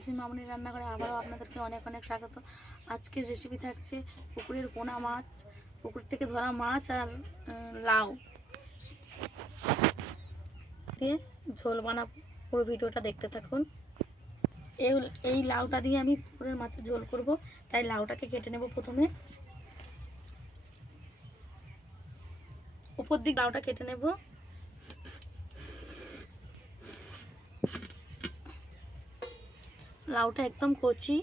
রেশমি মামনি রান্না করে আবারও আপনাদেরকে অনেক অনেক স্বাগত। আজকের রেসিপি থাকছে পুকুরের পোনা মাছ, পুকুর থেকে ধরা মাছ আর লাউ। দিয়ে ঝোল বানাবো, পুরো ভিডিওটা দেখতে থাকুন। এই এই লাউটা দিয়ে আমি পুকুরের মাছের ঝোল করব, তাই লাউটাকে কেটে নেব প্রথমে। উপর দিক লাউটা কেটে নেব। লাউটা একদম কচি।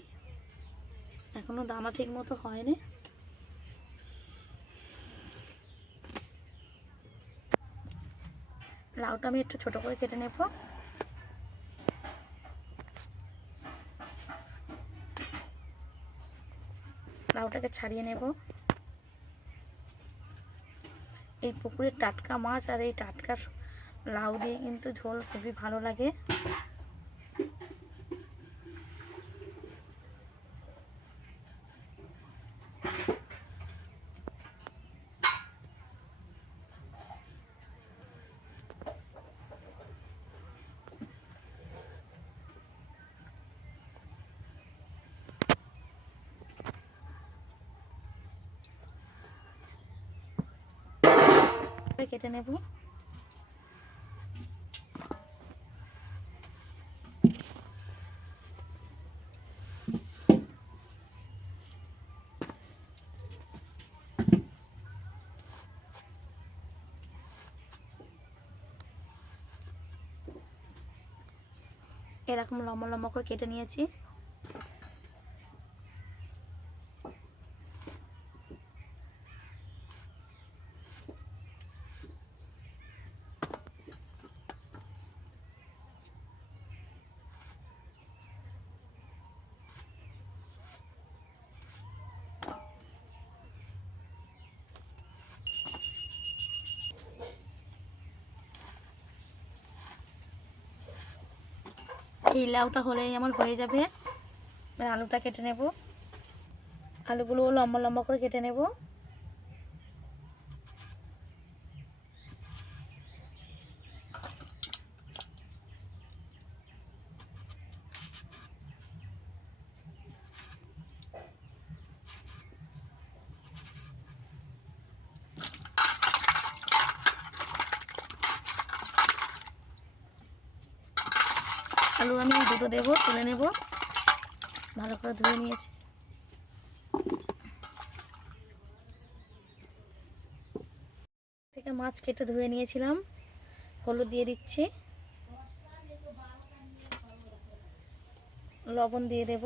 এখনও দানা ঠিক মতো হয়নি। লাউটা আমি একটু ছোট করে কেটে নেব। লাউটাকে ছাড়িয়ে নেব। এই পুকুরের টাটকা মাছ আর এই টাটকা লাউ দিয়ে কিন্তু ঝোল খুবই ভালো লাগে। কেটে নেব। এরকম লম্বা লম্বা করে কেটে নিয়েছি। এই লাউটা হলেই আমার হয়ে যাবে। আলুটা কেটে নেব। আলুগুলো লম্বা লম্বা করে কেটে নেব। আলু আমি দুটো দেবো, তুলে নেব। ভালো করে ধুয়ে নিয়েছি। থেকে মাছ কেটে ধুয়ে নিয়েছিলাম। হলুদ দিয়ে দিচ্ছি। লবণ দিয়ে দেব।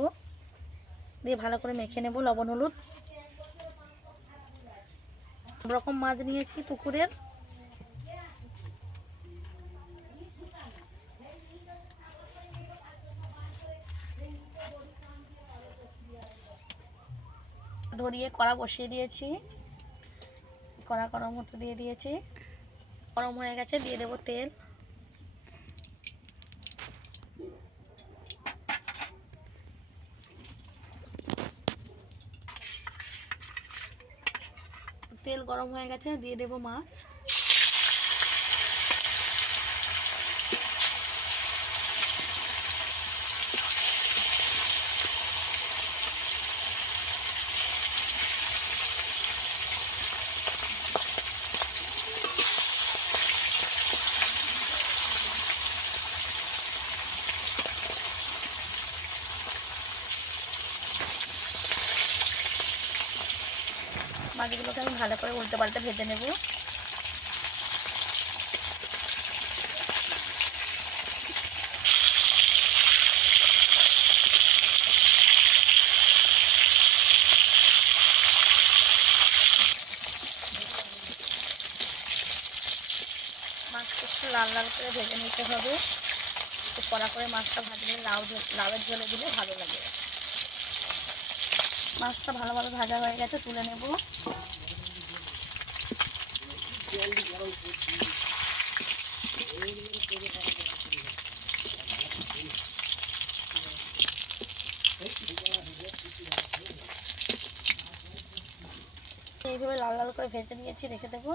দিয়ে ভালো করে মেখে নেব লবণ হলুদ। রকম মাছ নিয়েছি পুকুরের। ধরিয়ে কড়া বসিয়ে দিয়েছি। কড়া গরম হতে দিয়ে দিয়েছি। গরম হয়ে গেছে, দিয়ে দেবো তেল। তেল গরম হয়ে গেছে, দিয়ে দেবো মাছ। মাছগুলোকে আমি ভালো করে উল্টে পাল্টে ভেজে নেব। মাছটা একটু লাল লাল করে ভেজে নিতে হবে। একটু কড়া করে মাছটা ভাজলে লাউ লাউয়ের ঝোলে দিলে ভালো লাগে। মাছটা ভালোভাবে ভাজা হয়ে গেছে, তুলে নেব। এইভাবে লাল লাল করে ভেজে নিয়েছি, রেখে দেবো।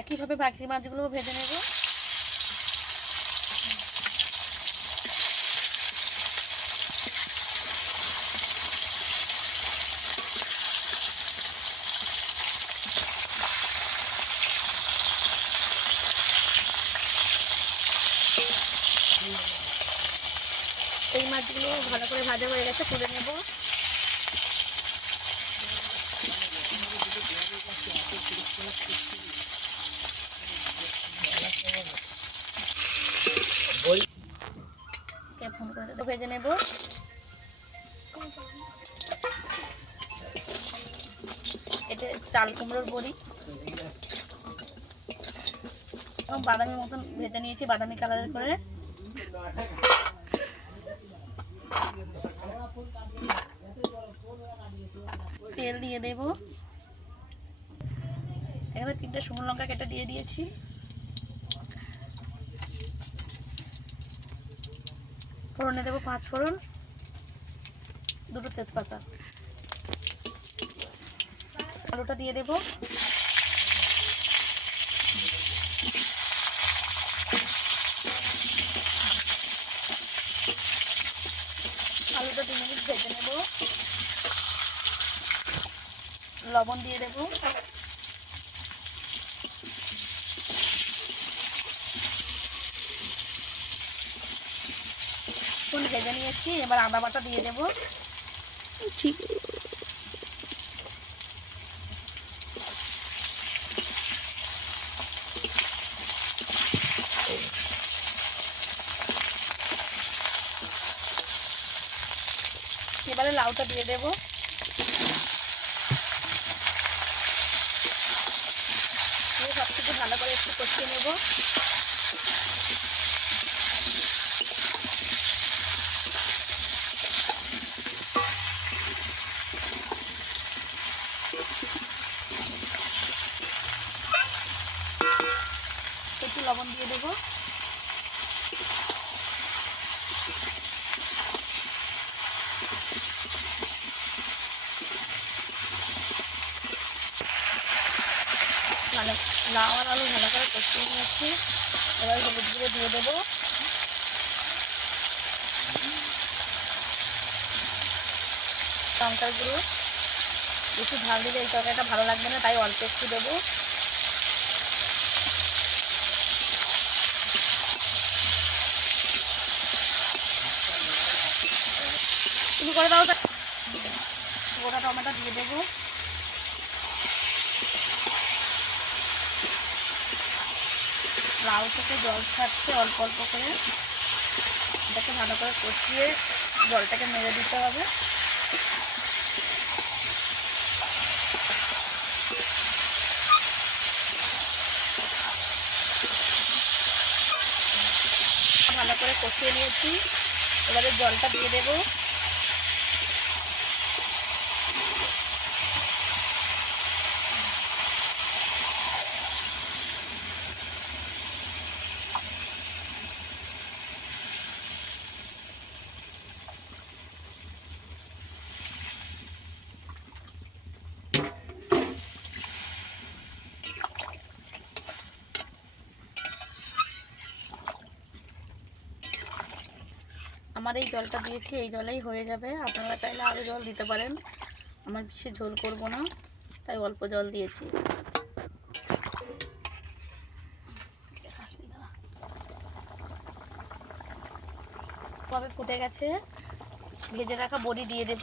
একইভাবে বাকি মাছগুলো ভেজে নেব। ভালো করে ভাজা হয়ে গেছে, তুলে নেব? ভেজে নেব। এটা চাল কুমড়োর বড়ি। বাদামি মতন ভেজে নিয়েছি, বাদামি কালারের করে। তেল দিয়ে দেব। এখানে তিনটে শুকনো লঙ্কা কেটে দিয়ে দিয়েছি। ফোড়নে দেবো পাঁচ ফোড়ন, দুটো তেজপাতা। আলুটা দিয়ে দেবো আলুটা দু মিনিট ভেজে নেব লবণ দিয়ে দেবো। ফুল ভেজে নিয়েছি এবার আদা বাটা দিয়ে দেবো। ঠিক। এবারে লাউটা দিয়ে দেবো দিয়ে সব কিছু ভালো করে একটু কষিয়ে নেব একটু লবণ দিয়ে দেবো। ভালো লাউ আর আলু ভালো করে কষিয়ে নিয়েছি। এবার হলুদ গুঁড়ো দিয়ে দেবো। লঙ্কার গুঁড়ো। একটু ঝাল দিলে এই তরকারিটা ভালো লাগবে না, তাই অল্প একটু দেবো। করে দাও গোটা টমেটো দিয়ে দেবো। লাউ থেকে জল ছাড়ছে, অল্প অল্প করে। এটাকে ভালো করে কষিয়ে জলটাকে মেরে দিতে হবে। ভালো করে কষিয়ে নিয়েছি। এবারে জলটা দিয়ে দেবো। আমার এই জলটা দিয়েছি, এই জলেই হয়ে যাবে। আপনারা চাইলে আরও জল দিতে পারেন। আমার বেশি ঝোল করব না, তাই অল্প জল দিয়েছি। কবে ফুটে গেছে? ভেজে রাখা বড়ি দিয়ে দেব।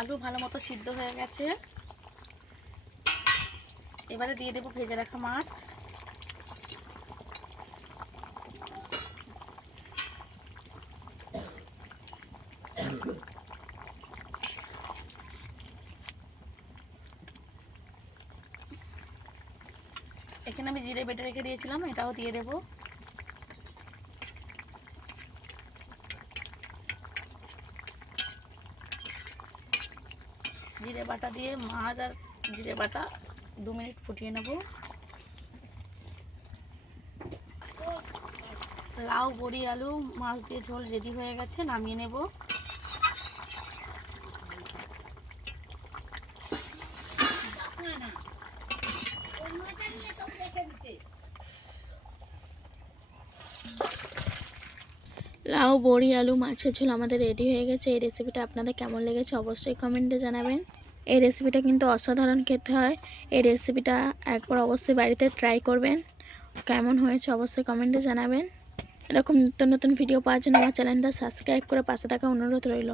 আলু ভালো মতো সিদ্ধ হয়ে গেছে। এবারে দিয়ে দেবো ভেজে রাখা মাছ। এখানে আমি জিরে বেটে রেখে দিয়েছিলাম, এটাও দিয়ে দেবো। জিরে বাটা দিয়ে মাছ আর জিরে বাটা দু মিনিট ফুটিয়ে নেব। লাউ, বড়ি, আলু, মাছ দিয়ে ঝোল রেডি হয়ে গেছে, নামিয়ে নেব লাউ বড়ি, আলু মাছের ঝোল আমাদের রেডি হয়ে গেছে। এই রেসিপিটা আপনাদের কেমন লেগেছে অবশ্যই কমেন্টে জানাবেন। এই রেসিপিটা কিন্তু অসাধারণ খেতে হয়। এই রেসিপিটা একবার অবশ্যই বাড়িতে ট্রাই করবেন। কেমন হয়েছে অবশ্যই কমেন্টে জানাবেন। এরকম নিত্য নতুন ভিডিও পাওয়ার জন্য আমার চ্যানেলটা সাবস্ক্রাইব করে পাশে থাকা অনুরোধ রইল।